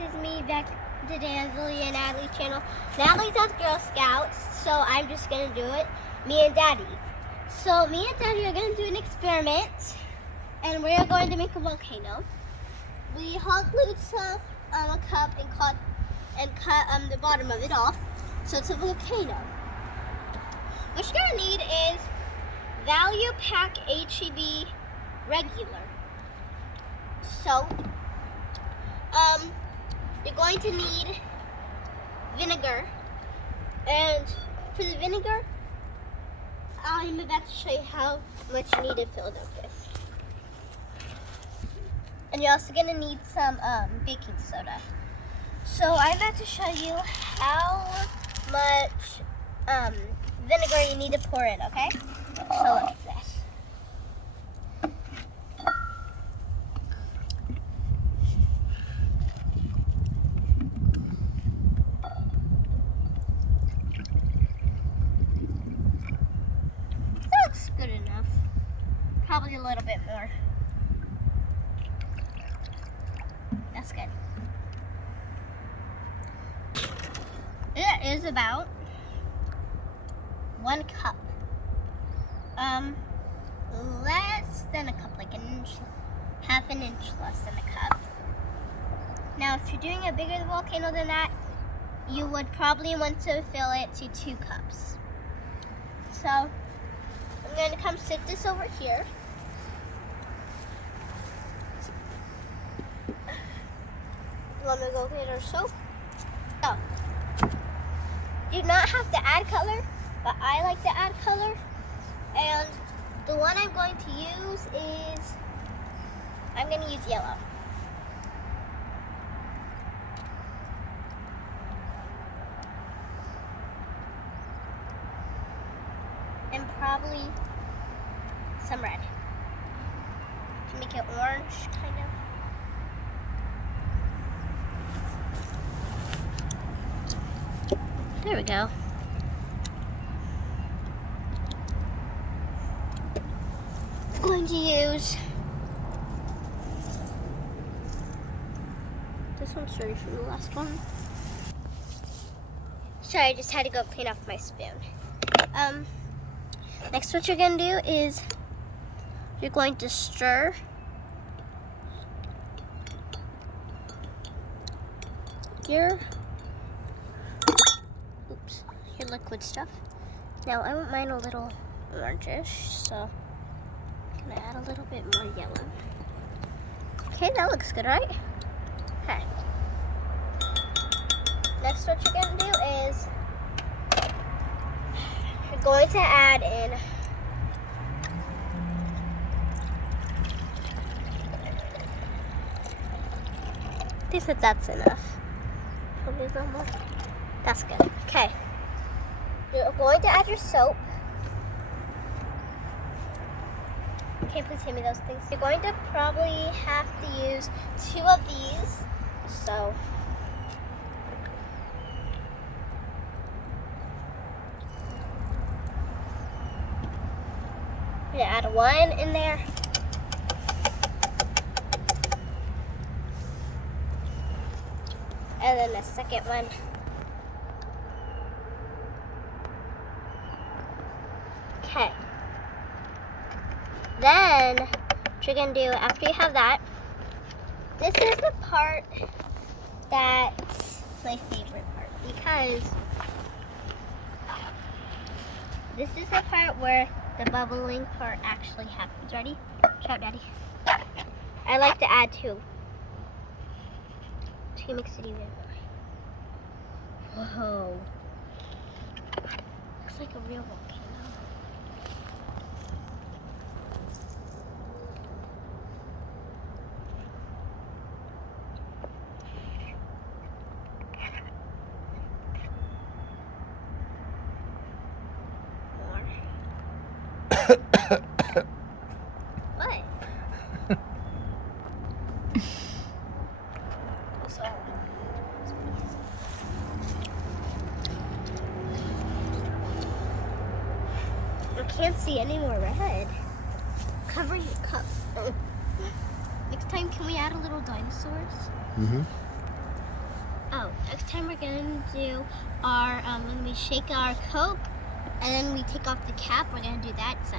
is me back today on the Leah and Natalie Channel. Natalie's at Girl Scouts, so I'm just going to do it. Me and Daddy. So me and Daddy are going to do an experiment, and we are going to make a volcano. We hot glued some a cup and cut the bottom of it off, so it's a volcano. What you're going to need is Value Pack HEB regular. So, you're going to need vinegar, and for the vinegar, I'm about to show you how much you need to fill it up with. And you're also going to need some baking soda. So I'm about to show you how much vinegar you need to pour in, okay? So look at this. That looks good enough. Probably a little bit more. That's good. It is about 1 cup. Less than a cup, like an inch, half an inch less than a cup. Now, if you're doing a bigger volcano than that, you would probably want to fill it to 2 cups. So, I'm going to come sit this over here. You want me to go get our soap? So, you do not have to add color, but I like to add color. And the one I'm going to use is, I'm going to use yellow. And probably some red to make it orange, kind of. There we go. I'm going to use this one's dirty from the last one. Sorry, I just had to go clean off my spoon. Next, what you're going to do is you're going to stir your liquid stuff. Now, I want mine a little orangish, so I'm going to add a little bit more yellow. Okay, that looks good, right? Okay. Next, what you're going to do is you're going to add in I think that's enough. Probably a little more. That's good. Okay. You're going to add your soap. Okay, please hand me those things. You're going to probably have to use 2 of these. So I'm gonna add 1 in there. And then the second one. Okay. Then, what you're going to do after you have that, this is the part that's my favorite part, because this is the part where the bubbling part actually happens. Ready? Shout, Daddy. I like to add 2. 2 makes it even more. Whoa. Looks like a real volcano. What? I can't see any more red. Covering the cup. Next time, can we add a little dinosaurs? Mm-hmm. next time we're gonna do our when we shake our Coke and then we take off the cap. We're gonna do that. So.